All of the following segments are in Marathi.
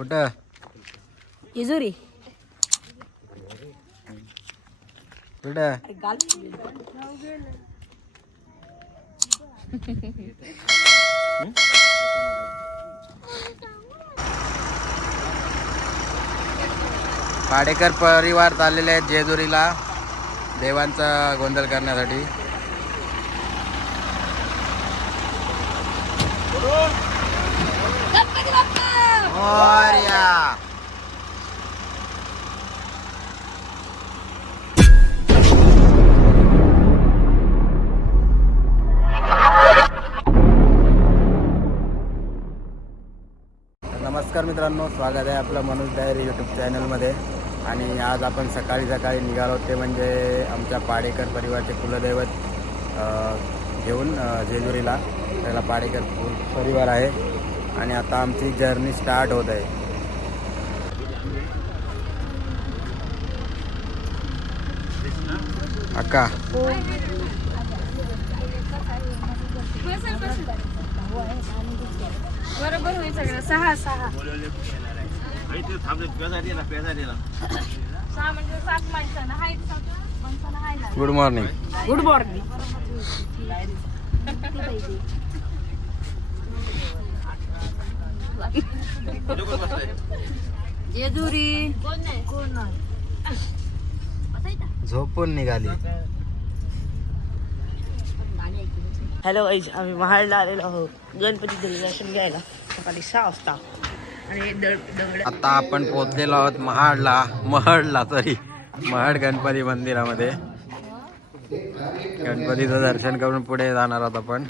कुठं? जेजुरी. कुठं? पाडेकर परिवार चाललेले आहेत जेजुरीला देवांचा गोंधळ करण्यासाठी. मोरया. नमस्कार मित्रांनो, स्वागत आहे आपलं मनोज डायरी यूट्यूब चॅनलमध्ये. आणि आज आपण सकाळी निघालो ते म्हणजे आमच्या पाडेकर परिवारचे कुलदैवत घेऊन जेजुरीला. त्याला पाडेकर परिवार आहे आणि आता आमची जर्नी स्टार्ट होत आहे. अक्का बरोबर होईल सगळं. सहा म्हणजे 7 माणसांना हाय. Good morning. Good morning. Jejuri झोपून निघाली. हॅलो गाईज, आम्ही महाडला आलेलो आहोत गणपतीचं दर्शन घ्यायला सकाळी 6 वाजता. आणि आता आपण पोहोचलेलो आहोत महड गणपती मंदिरामध्ये. गणपतीचं दर्शन करून पुढे जाणार आहोत आपण.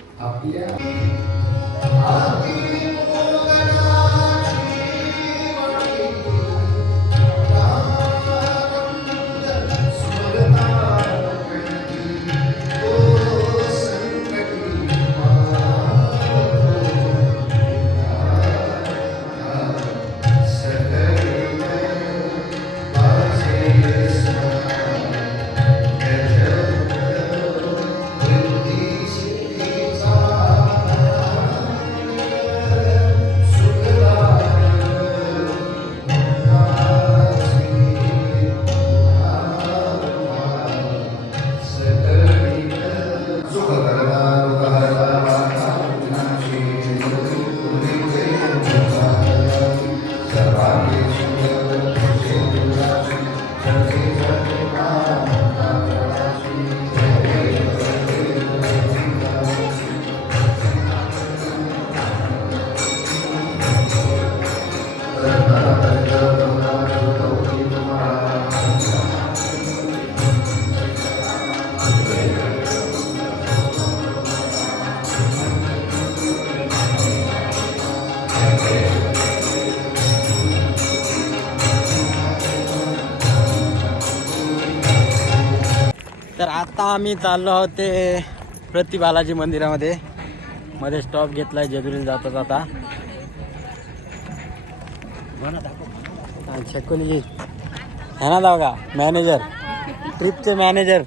तर आता आम्ही चाललो आहोत ते प्रति बालाजी मंदिरामध्ये. मध्ये स्टॉप घेतलाय जेजुरीला जाता जाता. शकुली है ना बघा, मॅनेजर, ट्रिपचे मॅनेजर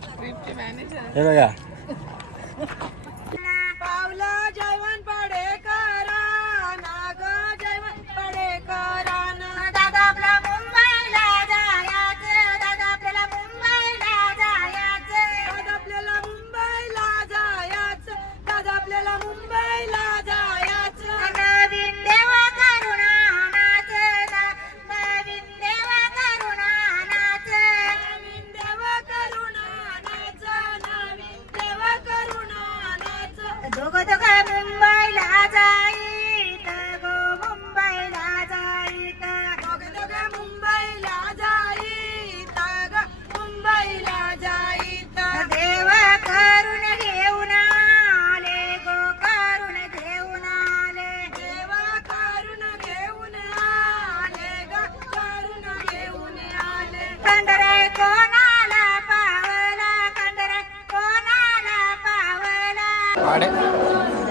हे बघा.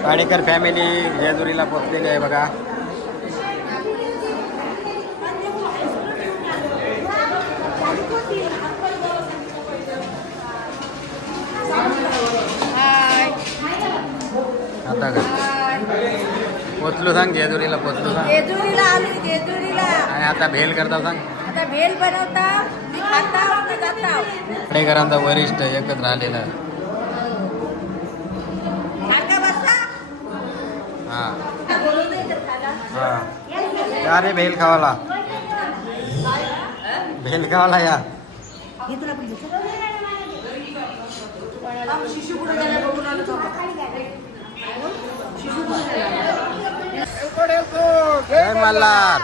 पाडेकर फॅमिली जेजुरीला पोहोचलेली आहे बघा. आता का पोचलो सांग, जेजुरीला पोचलो सांग. जेजुरीला आलो, जेजुरीला. आणि आता भेल करता सांग. आता भेल बनवता मी खाता मी जाता पाडेकरांचा वरिष्ठ एकच राहिलेला. सांगा बसा हा बोलून येतात खायला. हा या रे भेल खावाला. भेल खावाला या. हे तुला पण देतो. शिशू कुठे गेला बघून आलो तो. शिशू कुठे गेला. जय मल्हार.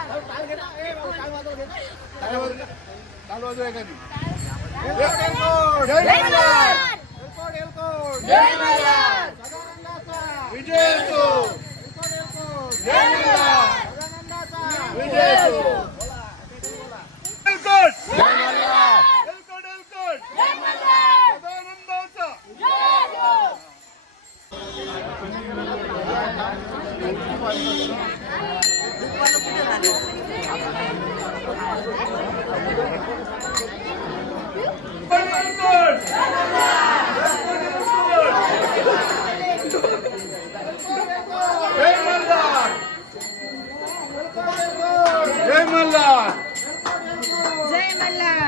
जय मल्हार. जय मल्हार.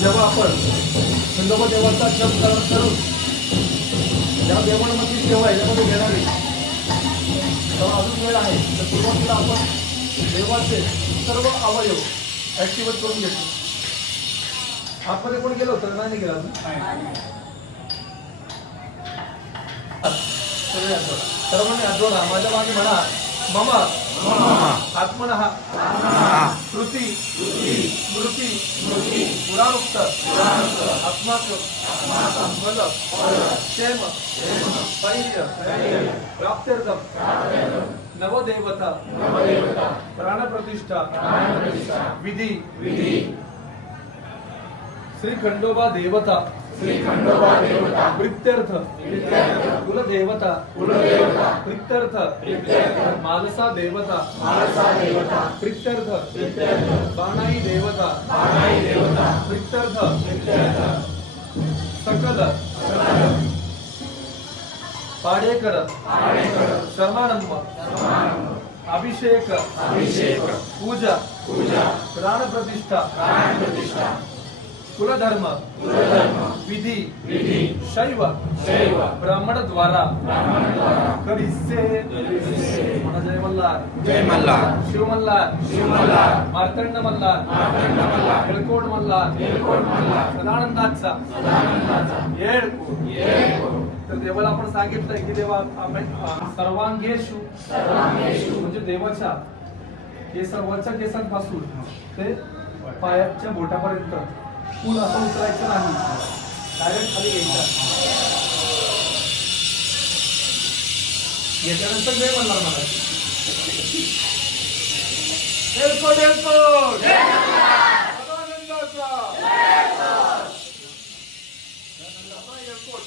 जेव्हा आपण खंडोबा देवाचा जप करून ज्या देवांमध्ये सेवा याच्यामध्ये घेणारी तेव्हा अजून वेळ आहे तर सुरुवातीला आपण देवाचे सर्व अवयव ऍक्टिवेट करून घेतो. आतमध्ये कोण गेलो होतं नाही गेला अजून सगळे आठवडा सर्वांनी आठवडा माझ्या मागे म्हणा मम आत्मनः श्रुती स्मृती पुराणोक्त अस्माकं बल क्षेम स्थैर्य प्राप्त्यर्थम नवदेवता प्राणप्रतिष्ठा विधी श्री खंडोबा देवता प्रीत्यर्थ कुलदेवता प्रीत्यर्थ मानसा देवता प्रीत्यर्थ बाणाई देवता प्रीत्यर्थ सकल पाडेकर शर्मानंद अभिषेक पूजा प्राण प्रतिष्ठा कुलधर्म विधी शैव ब्राह्मण द्वारा करिसे म्हणा जय मल्हार शिव मल्हार मार्तंड मल्हार येळकोट मल्हार सदानंदाचा येळकोट. तर देवाला आपण सांगितलंय की देवा आपण सर्वांगेशु म्हणजे देवाच्या केसांवरच्या केसांपासून ते पायाच्या बोटापर्यंत फुल असं उचलायचं नाही, डायरेक्ट खाली घ्यायचं. याच्यानंतर जय मल्हार म्हणायचं. येळकोट येळकोट सदानंदाचा येळकोट.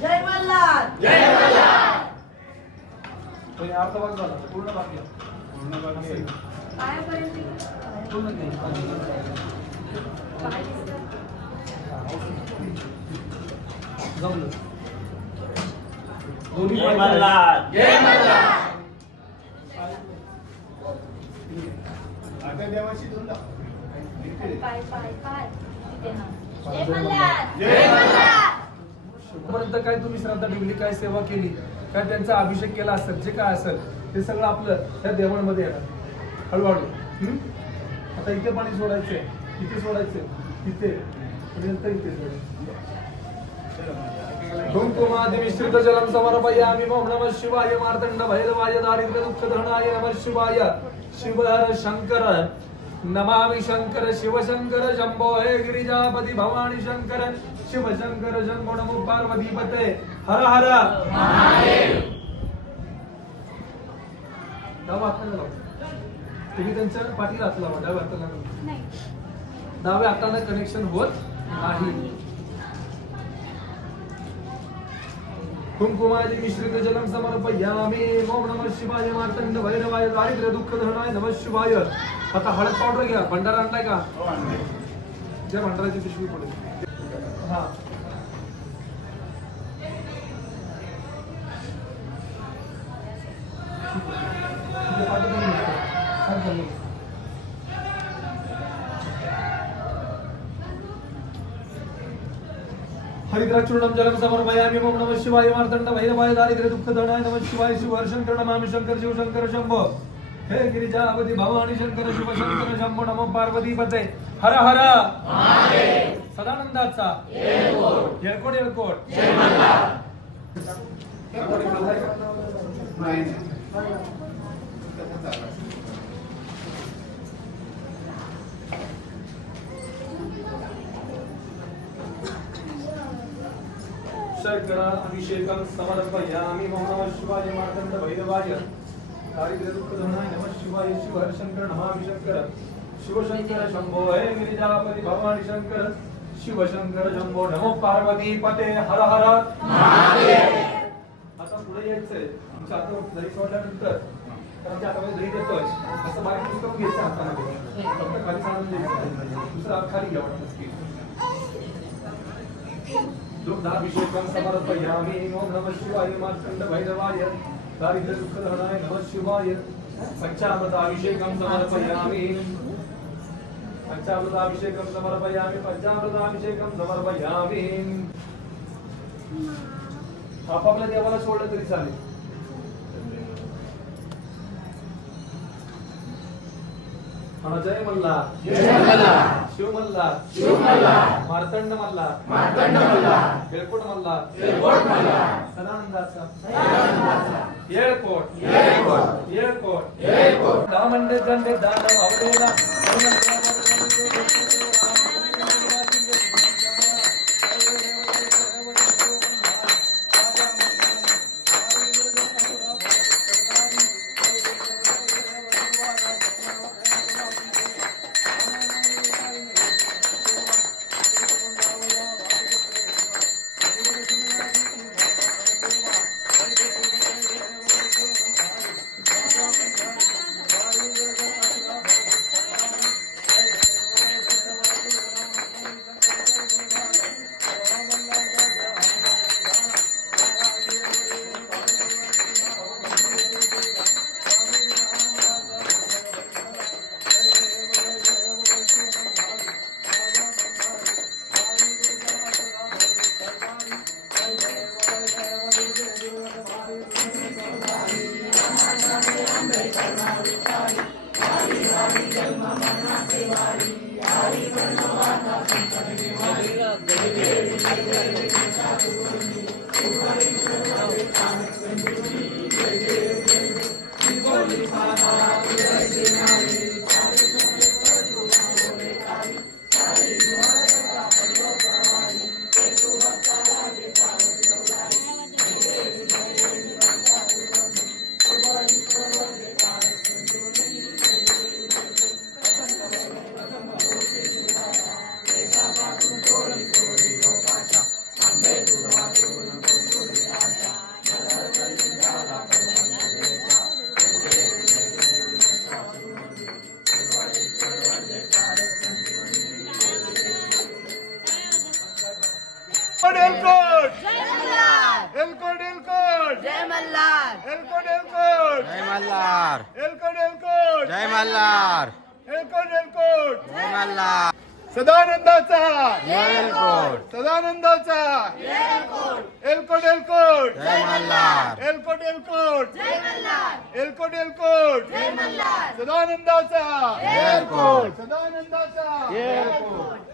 जय मल्हार. पण अर्धा भाग झाला, पूर्ण बाकी आहे. पूर्ण नाही. जमलं. दोन्ही जय पाय मल्हार. आता देवाशी दोन दाखव. पर्यंत काय तुम्ही श्रद्धा ठेवली, काय सेवा केली, काय त्यांचा अभिषेक केला असेल, जे काय असेल ते सगळं आपलं त्या देवांमध्ये येणार हळूहळू. आता इथे पाणी सोडायचंय, इथे सोडायचंय, इथे पर्यंत इथे सोडायचं. कुंकुमादिमिश्रित जलम समर्पयामि ओम नमः शिवाय मार्तंड भैरवाय दारिद्र्य दुःख धरणाय नमः शिवाय शिव हर शंकर नमामि शंकर शिव शंकर शंभो हे गिरिजापति भवानी शंकर शिव शंकर शंभो नमो पार्वती पते हर हर महादेव. डाव्या हाताला लावा. तुम्ही त्यांच्या पाठीला हात लावा. डाव्या हाताला लावा. डाव्या हाताला कनेक्शन होत नाही. कुंकुमादि मिश्रित जलम समर्पयामि ओम नमः शिवाय मार्तंड भैरवाय दारिद्र्य दुःख धरणाय नमः शिवाय. आता हळद पावडर घ्या. भंडारा आणलाय का? त्या भंडाराची पिशवी पडेल. हा हरिद्राचूर्णम जलम समर्पयामि ओम नमः शिवाय मार्तंड भैरवाय दारिद्र्य दुःख धरणाय नमः शिवाय शिव हर शंकर नमामि शंकर शिव शंकर शंभो हे गिरिजापति भवानी शंकर शिव शंकर शंभो नमो पार्वती पते हर हर महादेव. सदानंदाचा येळकोट येळकोट. जय मल्हार. शंकर अभिषेकं समर्पयामि ओम नमः शिवाय मार्तंड भैरवाय दारिद्र्य दुःख धरणाय नमः शिवाय शिव हर शंकर नमामि शंकर शिव शंकर शंभो हे गिरिजापति भवानी शंकर शिव शंकर शंभो नमो पार्वती पते हर हर महादेव. आता पुढे यायचंय. तुमच्या हातावर दही सोडल्यानंतर त्याच्या हातामध्ये दही देतोय असं बारीक पुस्तक घ्यायचं हातामध्ये. फक्त खाली सांडून द्यायचं. दुसरा हात खाली घ्यावा. दुग्धाभिषेकं समर्पयामि ओम नमः शिवाय मार्तंड भैरवाय दारिद्र्य दुःख धरणाय नमः शिवाय. पंचामृताभिषेकं समर्पयामि पंचामृताभिषेकं समर्पयामि पंचामृताभिषेकं समर्पयामि. आपापल्या देवाला सोडलं तरी चालेल. जय मल्हार शिव मल्हार मार्तंड मल्हार येळकोट मल्हार सदानंदाचा येळकोट दामंडे दंडे दानव अवधूला एलकोट जय एलकोट एलकोट मल्हार एलकोट एलकोट जय मल्हार एलकोट एलकोट जय मल्हार एलकोट एलकोट जय मल्हार सदानंदाचा एलकोट सदानंदाचा एलकोट एलकोट जय मल्हार एलकोट एलकोट एलकोट एलकोट सदानंदाचा एलकोट सदानंदाचा एलकोट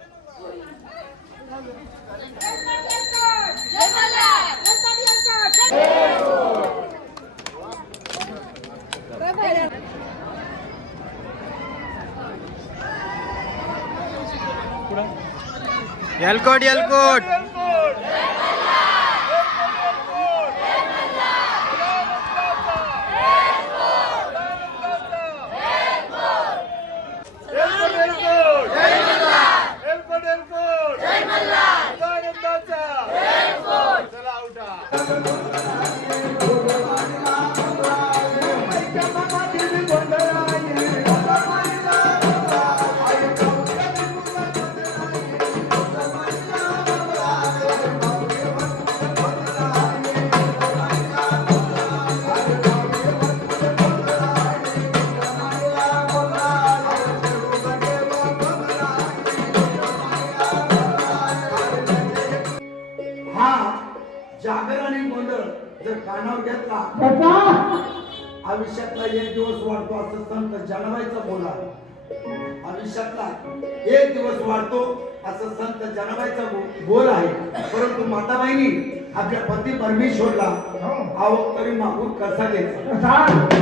एलकोट एलकोट चला उठा हा जागर आणि गोंधळ जर कानावर घेतला आयुष्यातला एक दिवस वाढतो असं संत जनाबाईचा बोला. आयुष्यातला एक दिवस वाढतो असं संत जनाबाईचा बोल आहे. परंतु माताबाईंनी आपल्या पती परमेश्वरला आवक तरी मागून कसा घ्यायचा.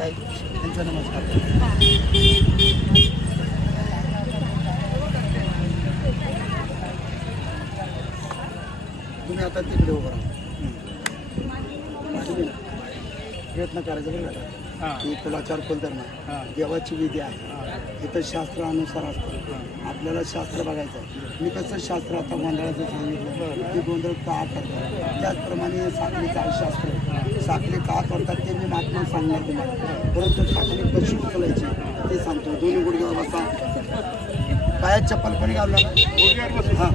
त्यांचा नमस्कार. तुम्ही आता तिकडे उभं राहा. प्रयत्न करायचा बरं का की कुलाचार कुलधर्म देवाची विधी आहे. इथं शास्त्रानुसार असतं. आपल्याला शास्त्र बघायचं आहे. मी कसं शास्त्र आता गोंधळाचं सांगितलं ते गोंधळ का करतात त्याचप्रमाणे साखळीचं आहे शास्त्र. साखळी का करतात ते मी मात्र सांगणार तुम्हाला. परंतु साखळी कशी उचलायची ते सांगतो. दोन्ही गुडघ्यावर बसा. पायात चप्पल पण घालून हां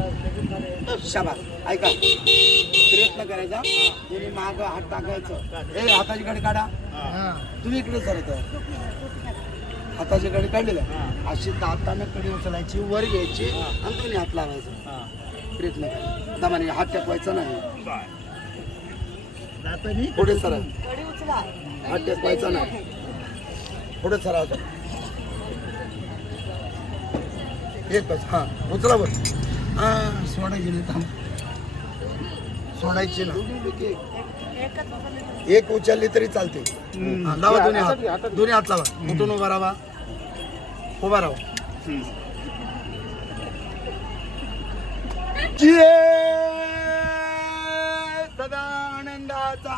शाबास. ऐका प्रयत्न करायचा. तुम्ही माग हात टाकायचं. हे हाताची कडे काढा. तुम्ही इकडे सरत हाताची कडे काढलेलं अशी दातानं कडे उचलायची वर घ्यायची आणि दोन्ही हात लावायचा. प्रयत्न करा. दमाने हात टेकवायचा नाही. पुढे सरा हात टेकवायचा नाही. पुढे सरा एक बस. हां उचला वर. हां सोडायची नाही. थांब सोडायची ना. एक उचलली तरी चालते. लावा दोन्ही हात. दोन्ही हात लावा. उठून उभा राहा. उभा राहा. सदानंदाचा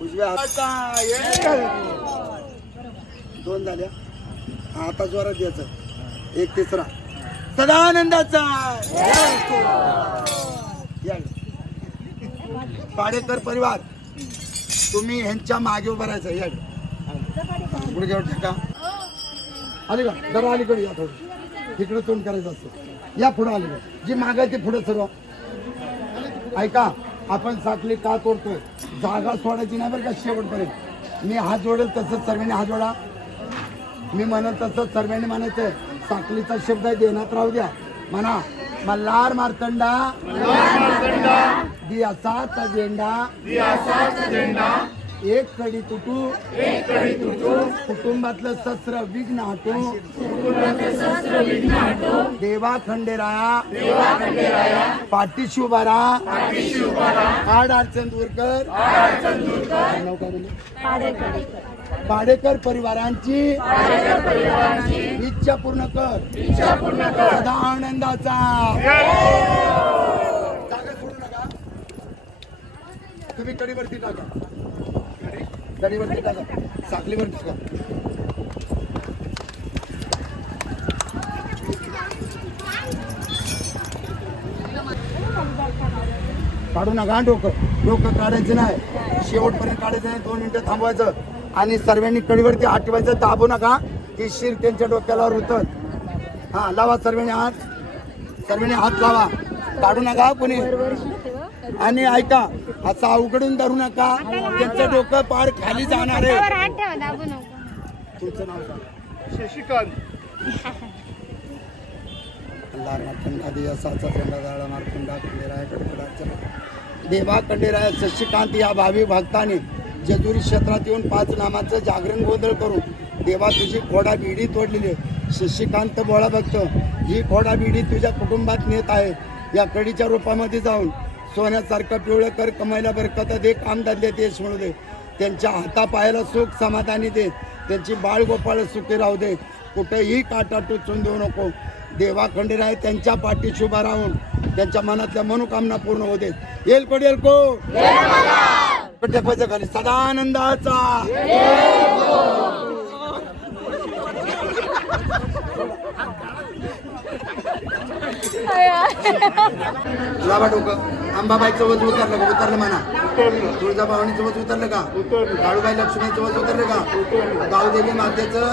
उजव्या हाताचा दोन झाल्या. आता जोरात द्यायचं. एक तिसरा सदानंदाचा या. पाडेकर परिवार तुम्ही ह्यांच्या मागे उभं राहायचं. या गुडघ्यावर ठेका. आली का जरा अलीकडे या. थोडं इकडे तोंड करायचं असतं. या पुढं अलीकडे जी माग आहे ते पुढे सर्व. ऐका आपण साखली का तोडतोय जागा सोडायची नाही बरं का शेवटपर्यंत. मी हात जोडेल तसंच सर्वांनी हात जोडा. मी म्हणत तसंच सर्वांनी म्हणायचंय. साखलीचा शब्द आहे देण्यात राहू द्या. म्हणा मल्हार मार्तंडा दियासाचा झेंडा एक कडी तुटू कुटुंबातलं शस्त्र विघ्न हटू देवा खंडेराया पाठीशी उभा राहा. आड अडचण दूर कर. नाव काय म्हणले? पाडेकर परिवारांची इच्छा पूर्ण कर. सदा आनंदाचा. जागा सोडू नका. तुम्ही कडीवरती टाका. कडीवरती टाका. साखलीवर टाका. काढू नका डोकं काढायचं नाही. शेवटपर्यंत काढायचं नाही. 2 मिनिटं थांबवायचं आणि सर्वांनी कडीवरती हात ठेवायचं. दाबू नका. ही शिर त्यांच्या डोक्याला रुतत. हा लावा सर्वांनी हात लावा. काढू नका कोणी. आणि ऐका असा उघडून धरू नका. त्यांचं डोकं पार खाली जाणार आहे. तुमचं नाव सांगा. शशिकांत. देवा खंडेराय शशिकांत या भावी भक्ताने जेजुरी क्षेत्रात येऊन 5 नामाचं जागरण गोंधळ करून देवा तुझी खोडा बिडी तोडलेली. शशिकांत बोळा भक्त ही खोडा बिडी तुझ्या कुटुंबात नेत आहे. या कडीच्या रूपामध्ये जाऊन सोन्यासारखं पिवळं कर. कमाईला बरकत दे. कामधंद्यात यश मिळू दे. त्यांच्या हातापायाला सुख समाधानी दे. त्यांची बाळ गोपाळ सुखी राहू दे. कुठेही काटा टोचून देऊ नको. देवा खंडेराय त्यांच्या पाठीशी उभा राहून त्यांच्या मनातल्या मनोकामना पूर्ण होऊ दे. येलको टेपायचं खाली. सदानंदाचा. लावा डोकं. अंबाबाईचं वज उतरलं म्हणा. तुळजाभवानीचं वज उतरलं का? काळूबाई लक्ष्मीचं वज उतरलं का? गावदेवी मातेचं,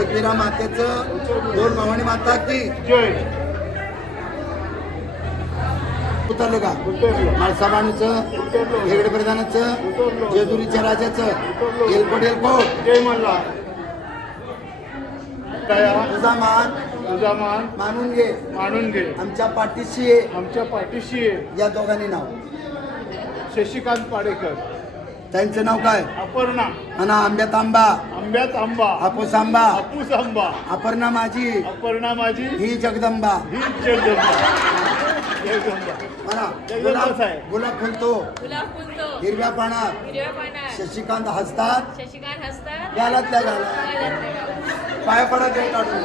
एकविरा मातेचं, 2 भवानी माता की उतरलं का? माळसाबाणूचं, हेगडे प्रधानाचं, जेजुरीच्या राजाचं. येलको जय मल्हार. तुझा मान मानून घे. आमच्या पाठीशी आहे. आहे. या दोघांनी नाव. शशिकांत पाडेकर. त्यांचं नाव काय? अपर्णा. म्हणा आंब्यात आंबा. हापूस आंबा. अपर्णा माझी. ही जगदंबा. म्हणा गुलाब फुलतो हिरव्या पानात. शशिकांत हसतात गालातल्या गाला. पाया पडा काढून.